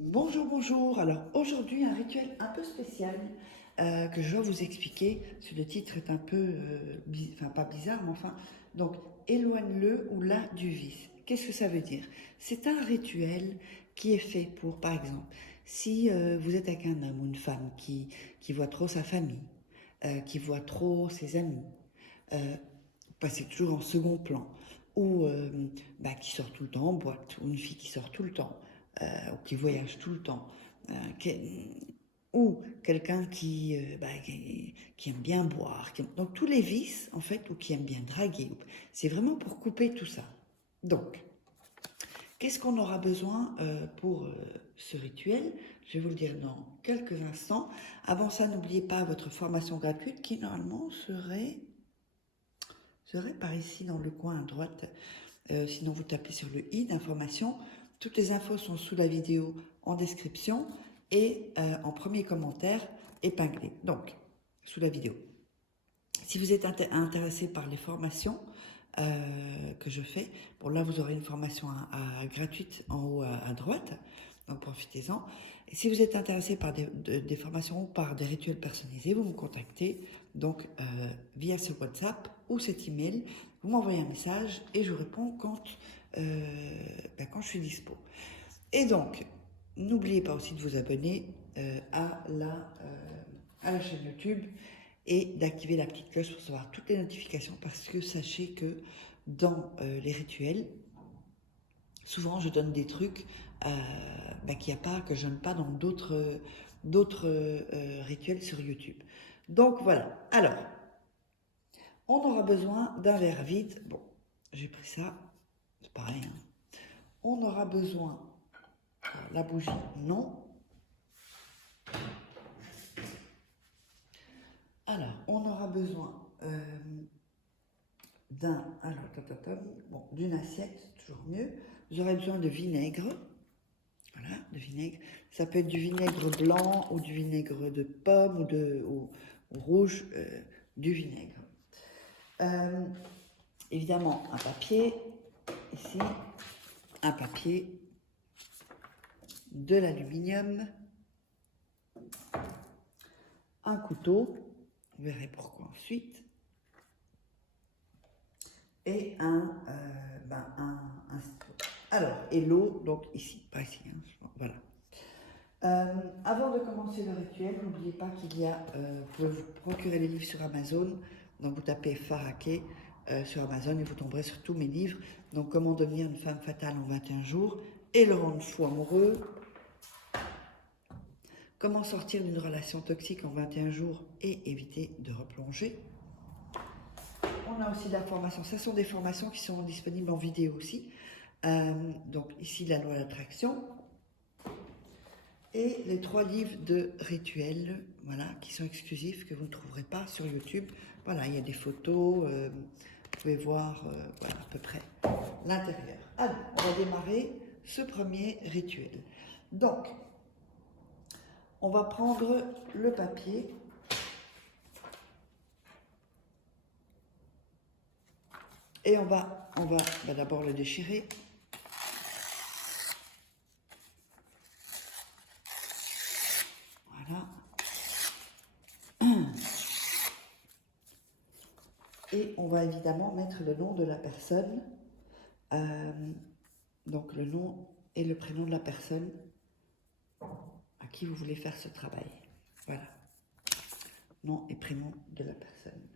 Bonjour, bonjour. Alors aujourd'hui, un rituel un peu spécial que je vais vous expliquer. Parce que le titre est un peu, enfin pas bizarre, mais enfin. Donc, éloigne-le ou la du vice. Qu'est-ce que ça veut dire? C'est un rituel qui est fait pour, par exemple, si vous êtes avec un homme ou une femme qui voit trop sa famille, qui voit trop ses amis, euh, passer toujours en second plan, ou qui sort tout le temps en boîte, ou une fille qui sort tout le temps, ou qui voyage tout le temps, ou quelqu'un qui aime bien boire, donc tous les vices en fait, ou qui aime bien draguer, c'est vraiment pour couper tout ça. Donc, qu'est-ce qu'on aura besoin pour ce rituel? Je vais vous le dire dans quelques instants. Avant ça, n'oubliez pas votre formation gratuite qui normalement serait par ici dans le coin à droite. Sinon, vous tapez sur le i d'information. Toutes les infos sont sous la vidéo en description et en premier commentaire épinglé. Donc, sous la vidéo. Si vous êtes intéressé par les formations que je fais, bon là vous aurez une formation gratuite en haut à droite, donc profitez-en. Et si vous êtes intéressé par des formations ou par des rituels personnalisés, vous me contactez donc via ce WhatsApp ou cet email. Vous m'envoyez un message et je réponds quand je suis dispo. Et donc, n'oubliez pas aussi de vous abonner à la chaîne YouTube et d'activer la petite cloche pour recevoir toutes les notifications parce que sachez que dans les rituels, souvent je donne des trucs qu'il n'y a pas, que je donne pas dans d'autres rituels sur YouTube. Donc voilà. Alors, on aura besoin d'un verre vide. Bon, j'ai pris ça, c'est pareil. Hein. On aura besoin, la bougie, non. Alors, on aura besoin d'une assiette, c'est toujours mieux. Vous aurez besoin de vinaigre. Voilà, de vinaigre. Ça peut être du vinaigre blanc ou du vinaigre de pomme ou rouge, du vinaigre. Évidemment, un papier, ici, un papier, de l'aluminium, un couteau, vous verrez pourquoi ensuite, et un stylo. Alors, et l'eau, donc ici, pas ici, hein, voilà. Avant de commencer le rituel, n'oubliez pas vous pouvez vous procurer les livres sur Amazon. Donc vous tapez Faraké sur Amazon et vous tomberez sur tous mes livres. Donc comment devenir une femme fatale en 21 jours et le rendre fou amoureux. Comment sortir d'une relation toxique en 21 jours et éviter de replonger. On a aussi de la formation. Ce sont des formations qui sont disponibles en vidéo aussi. Donc ici la loi d'attraction. Et les 3 livres de rituels, voilà, qui sont exclusifs, que vous ne trouverez pas sur YouTube. Voilà, il y a des photos, vous pouvez voir voilà, à peu près l'intérieur. Alors, on va démarrer ce premier rituel. Donc, on va prendre le papier. Et on va d'abord le déchirer. Voilà. Et on va évidemment mettre le nom de la personne. Donc le nom et le prénom de la personne à qui vous voulez faire ce travail. Voilà. Nom et prénom de la personne.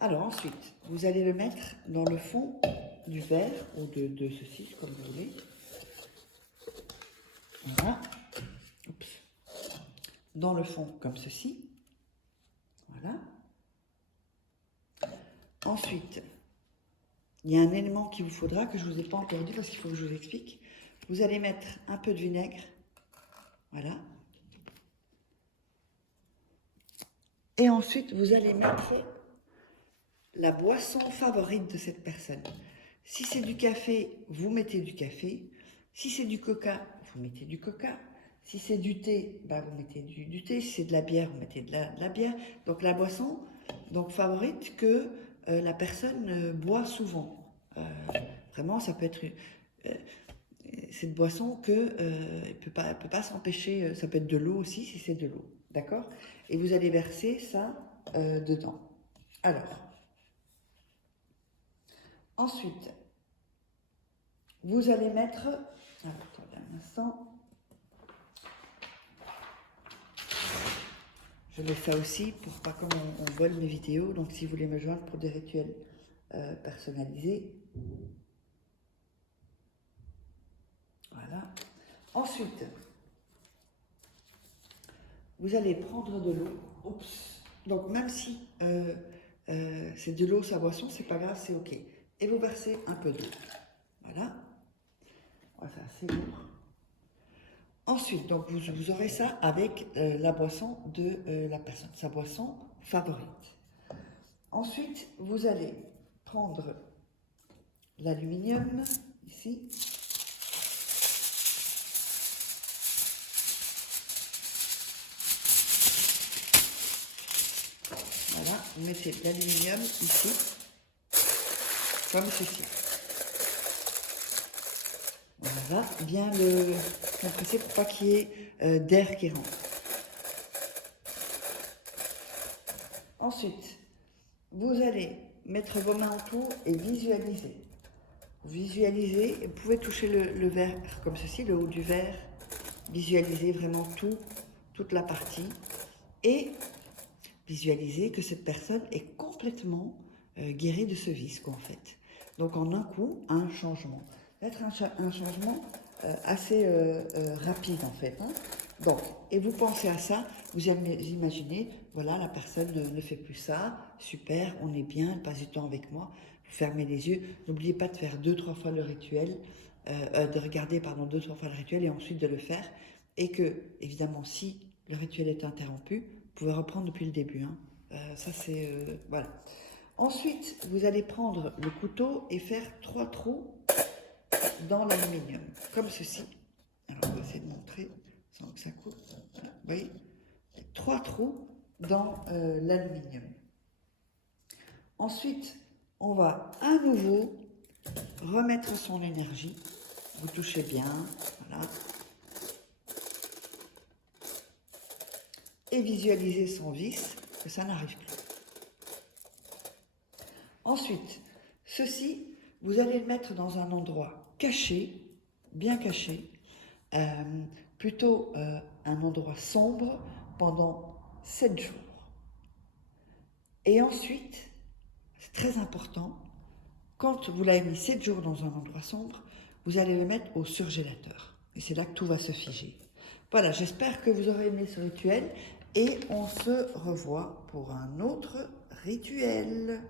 Alors ensuite, vous allez le mettre dans le fond du verre ou de ceci, comme vous voulez. Voilà. Oups. Dans le fond, comme ceci. Voilà. Ensuite, il y a un élément qu'il vous faudra que je ne vous ai pas encore dit parce qu'il faut que je vous explique. Vous allez mettre un peu de vinaigre. Voilà. Et ensuite, vous allez mettre la boisson favorite de cette personne. Si c'est du café, vous mettez du café. Si c'est du coca, vous mettez du coca. Si c'est du thé, vous mettez du thé. Si c'est de la bière, vous mettez de la bière. Donc la boisson favorite que la personne boit souvent. vraiment, ça peut être cette boisson que elle peut pas s'empêcher, ça peut être de l'eau aussi si c'est de l'eau, d'accord? Et vous allez verser ça dedans. Alors, ensuite, vous allez mettre, alors, attendez un instant, je mets ça aussi pour pas comme on vole mes vidéos, donc si vous voulez me joindre pour des rituels personnalisés, voilà. Ensuite, vous allez prendre de l'eau. Oups. Donc même si c'est de l'eau sa boisson, c'est pas grave, c'est ok. Et vous versez un peu d'eau. Voilà. Voilà, c'est assez lourd. Ensuite, donc vous aurez ça avec la boisson de la personne, sa boisson favorite. Ensuite, vous allez prendre l'aluminium ici. Voilà, vous mettez de l'aluminium ici, comme ceci. On va bien le compresser pour pas qu'il y ait d'air qui rentre. Ensuite, vous allez mettre vos mains autour et visualiser. Visualisez, vous pouvez toucher le verre comme ceci, le haut du verre. Visualisez vraiment toute la partie. Et visualisez que cette personne est complètement guérie de ce vice, quoi, en fait. Donc, en un coup, un changement. Peut-être un changement assez rapide, en fait. Hein. Donc, et vous pensez à ça, vous imaginez, voilà, la personne ne fait plus ça, super, on est bien, elle passe du temps avec moi. Vous fermez les yeux. N'oubliez pas de faire 2-3 fois le rituel, de regarder, pardon, 2-3 fois le rituel et ensuite de le faire. Et que, évidemment, si le rituel est interrompu, vous pouvez reprendre depuis le début. Hein. Ça, c'est... voilà. Ensuite, vous allez prendre le couteau et faire 3 trous dans l'aluminium, comme ceci. Alors, on va essayer de montrer sans que ça coupe. Vous voyez, 3 trous dans l'aluminium. Ensuite, on va à nouveau remettre son énergie. Vous touchez bien, voilà. Et visualisez son vice, que ça n'arrive plus. Ensuite, ceci, vous allez le mettre dans un endroit caché, bien caché, plutôt un endroit sombre pendant 7 jours. Et ensuite, c'est très important, quand vous l'avez mis 7 jours dans un endroit sombre, vous allez le mettre au surgélateur. Et c'est là que tout va se figer. Voilà, j'espère que vous aurez aimé ce rituel et on se revoit pour un autre rituel.